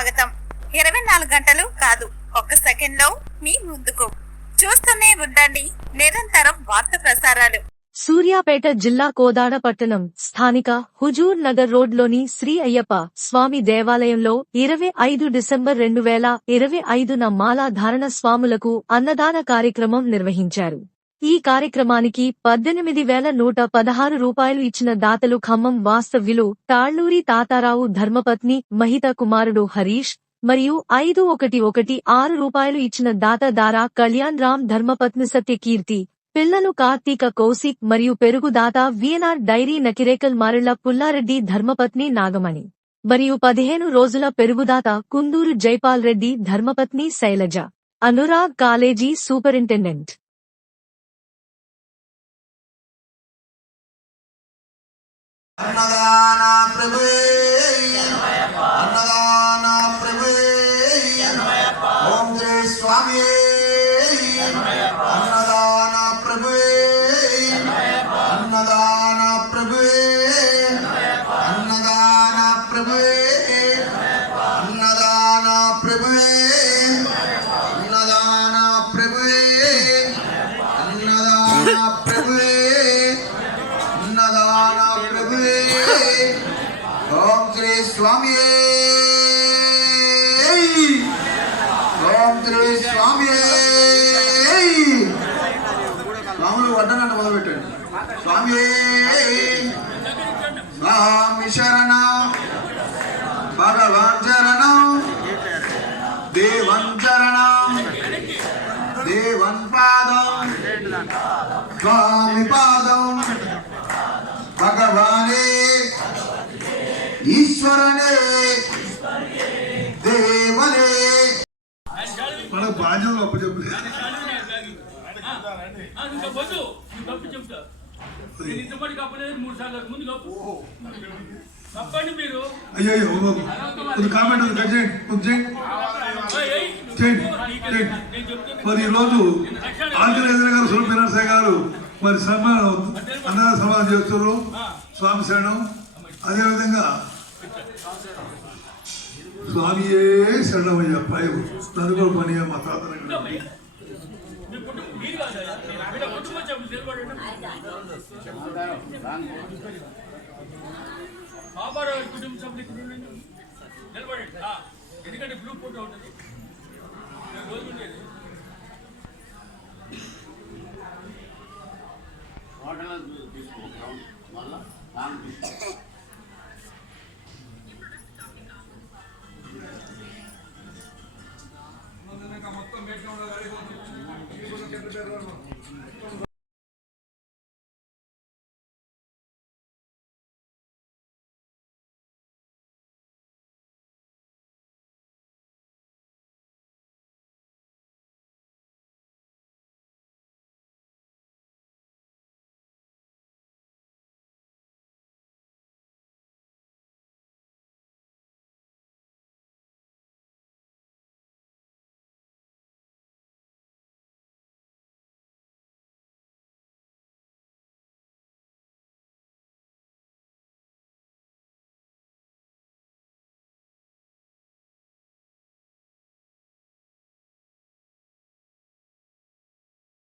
స్వాగతం. 24 గంటలు కాదు, ఒక్క సెకండ్లో మీ ముందుకు. చూస్తూనే ఉండండి నిరంతరం వార్త ప్రసారాలు. సూర్యాపేట జిల్లా కోదాడ పట్టణం స్థానిక హుజూర్ నగర్ రోడ్లోని శ్రీ అయ్యప్ప స్వామి దేవాలయంలో 25 డిసెంబర్ 2025న మాలాధారణ స్వాములకు అన్నదాన కార్యక్రమం నిర్వహించారు. ఈ కార్యక్రమానికి 18,116 రూపాయలు ఇచ్చిన దాతలు ఖమ్మం వాస్తవ్యులు తాళ్లూరి తాతారావు ధర్మపత్ని మహిత కుమారుడు హరీష్ మరియు 5116 రూపాయలు ఇచ్చిన దాత దారా కళ్యాణ్ రామ్ ధర్మపత్ని సత్యకీర్తి, పిల్లలు కార్తీక కౌశిక్ మరియు పెరుగుదాత విఎన్ఆర్ డైరీ నకిరేకల్ మారెళ్ల పుల్లారెడ్డి ధర్మపత్ని నాగమణి మరియు 15 రోజుల పెరుగుదాత కుందూరు జైపాల్ రెడ్డి ధర్మపత్ని శైలజ. Anurag college superintendent. అన్నదాన ప్రభు అన్నదాన ప్రభు ఓం శ్రీ స్వామి అన్నదాన ప్రభు అన్నదాన ప్రభు అన్నదాన ప్రభు అన్నదాన ప్రభు అన్నదాన ప్రభు అన్నదాన ప్రభు అన్నదాన ప్రభు ఓం శ్రీ స్వామి ఓం శ్రీ స్వామి. స్వాములు వడ్డనంట మొదలుపెట్టండి. స్వామి స్వామి శరణం భగవాన్ శరణం దేవన్ శరణం దేవన్ పాదం స్వామి పాదం భగవానే ఈశ్వరనే దేవనే. మన బాధ్యతలు అప్పచెప్పలేదు. అయ్యో కామెంట్ మరి ఈరోజు ఆంజనేయ గారు సురభి నరసయ్య గారు మరి అన్నదాన సమాధానం చేస్తున్నారు. స్వామి శరణం. అదేవిధంగా స్వామియే శరణమయ్యప్ప నలుగురు పని మా తాత ఎందుకంటే బ్లూ ఫోటో ఉంటుంది. మొత్తం